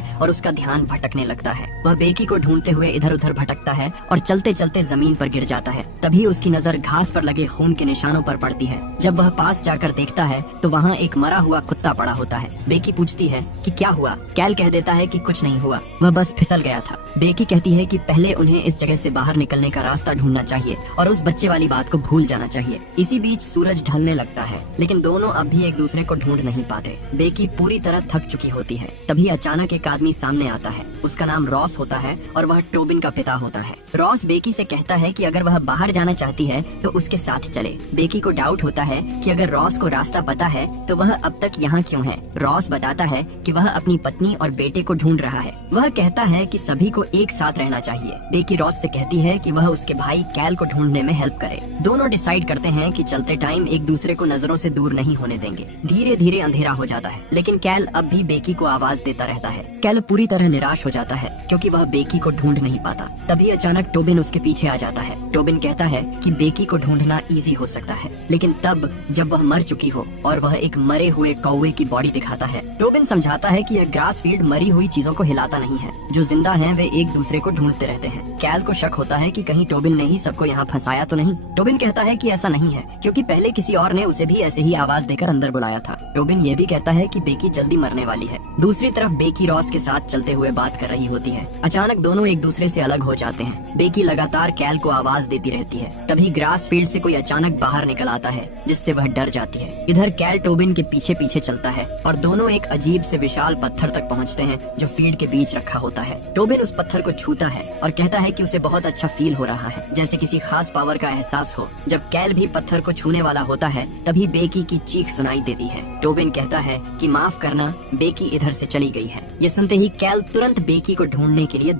है और उसका ध्यान भटकने लगता है। वह बेकी को ढूंढते हुए इधर उधर भटकता है और चलते चलते जमीन पर गिर जाता है। तभी उसकी नजर घास पर लगे खून के निशानों पर पड़ती है। जब वह पास जाकर देखता है तो वहाँ एक मरा हुआ कुत्ता पड़ा होता है। बेकी पूछती है कि क्या हुआ। कैल कह देता है कि कुछ नहीं हुआ, वह बस फिसल गया था। बेकी कहती है कि पहले उन्हें इस जगह से बाहर निकलने का रास्ता ढूंढना चाहिए और उस बच्चे वाली बात को भूल जाना चाहिए। इसी बीच सूरज ढलने लगता है, लेकिन दोनों अब भी एक दूसरे को ढूंढ नहीं पाते। बेकी पूरी तरह थक चुकी होती है। तभी अचानक एक आदमी सामने आता है। उसका नाम रॉस होता है और वह टोबिन का पिता होता है। रॉस बेकी से कहता है कि अगर वह बाहर जाना चाहती है तो उसके साथ चले। बेकी को डाउट होता है कि अगर रॉस को रास्ता पता है तो वह अब तक यहाँ क्यों है। रॉस बताता है कि वह अपनी पत्नी और बेटे को ढूंढ रहा है। वह कहता है कि सभी को एक साथ रहना चाहिए। बेकी रॉस से कहती है कि वह उसके भाई कैल को ढूंढने में हेल्प करे। दोनों डिसाइड करते हैं कि चलते टाइम एक दूसरे को नजरों से दूर नहीं होने देंगे। धीरे धीरे अंधेरा हो जाता है, लेकिन कैल अब भी बेकी को आवाज देता रहता है। कैल पूरी तरह निराश हो जाता है क्योंकि वह बेकी को ढूंढ नहीं पाता। तभी अचानक टोबिन उसके पीछे आ जाता है। टोबिन कहता है कि बेकी को ढूंढना इजी हो सकता है, लेकिन तब जब वह मर चुकी हो और वह एक मरे हुए कौवे की बॉडी दिखाता है। टोबिन समझाता है कि यह ग्रास फील्ड मरी हुई चीजों को हिलाता नहीं है। जो जिंदा हैं वे एक दूसरे को ढूंढते रहते हैं। कैल को शक होता है कि कहीं टोबिन ने ही सबको यहाँ फंसाया तो नहीं। टोबिन कहता है कि ऐसा नहीं है, क्योंकि पहले किसी और ने उसे भी ऐसे ही आवाज देकर अंदर बुलाया था। टोबिन ये भी कहता है कि बेकी जल्दी मरने वाली है। दूसरी तरफ बेकी रॉस के साथ चलते हुए बात कर रही होती है। अचानक दोनों एक दूसरे से अलग हो जाते हैं। बेकी लगातार कैल को आवाज देती रहती है। तभी ग्रास फील्ड से कोई अचानक बाहर निकल आता है, जिससे वह डर जाती है। इधर कैल टोबिन के पीछे पीछे चलता है और दोनों एक अजीब से विशाल पत्थर तक पहुँचते हैं जो फील्ड के बीच रखा होता है। टोबिन उस पत्थर को छूता है और कहता है कि उसे बहुत अच्छा फील हो रहा है, जैसे किसी खास पावर का एहसास हो। जब कैल भी पत्थर को छूने वाला होता है तभी बेकी की चीख सुनाई देती है। टोबिन कहता है कि माफ करना, बेकी इधर से चली गई है। ये सुनते ही कैल तुरंत बेकी को ढूंढने के लिए